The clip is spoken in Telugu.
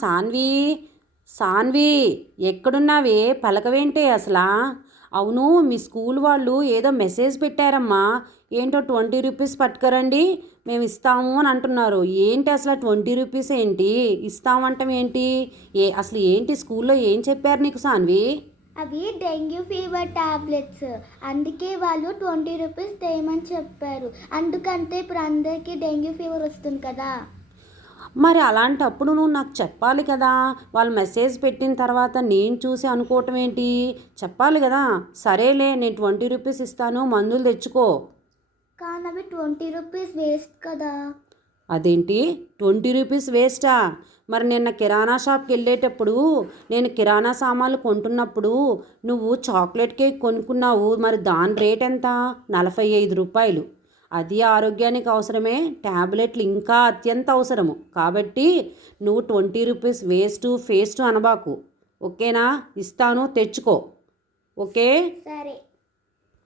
సాన్వి, సాన్వి, ఎక్కడున్నావే? పలకవేంటే అసలా? అవును, మీ స్కూల్ వాళ్ళు ఏదో మెసేజ్ పెట్టారమ్మా. ఏంటో 20 రూపీస్ పట్టుకురండి, మేము ఇస్తాము అని అంటున్నారు. ఏంటి అసలు 20 రూపీస్ ఏంటి? ఇస్తామంటాం ఏంటి? అసలు ఏంటి స్కూల్లో ఏం చెప్పారు నీకు సాన్వి? అవి డెంగ్యూ ఫీవర్ టాబ్లెట్స్, అందుకే వాళ్ళు 20 రూపీస్ తేయమని చెప్పారు. అందుకంటే ఇప్పుడు అందరికీ డెంగ్యూ ఫీవర్ వస్తుంది కదా. మరి అలాంటప్పుడు నువ్వు నాకు చెప్పాలి కదా. వాళ్ళు మెసేజ్ పెట్టిన తర్వాత నేను చూసి అనుకోవటం ఏంటి? చెప్పాలి కదా. సరేలే, నేను 20 రూపీస్ ఇస్తాను, మందులు తెచ్చుకో. కానీ అవి 20 రూపీస్ వేస్ట్ కదా. అదేంటి 20 రూపీస్ వేస్టా? మరి నిన్న కిరాణా షాప్కి వెళ్ళేటప్పుడు, నేను కిరాణా సామాన్లు కొంటున్నప్పుడు నువ్వు చాక్లెట్ కేక్ కొనుక్కున్నావు. మరి దాని రేట్ ఎంత? 45 రూపాయలు. అది ఆరోగ్యానికి అవసరమే, ట్యాబ్లెట్లు ఇంకా అత్యంత అవసరము. కాబట్టి నువ్వు 20 రూపీస్ వేస్ట్ అనబాకు. ఓకేనా? ఇస్తాను, తెచ్చుకో. ఓకే. సరే.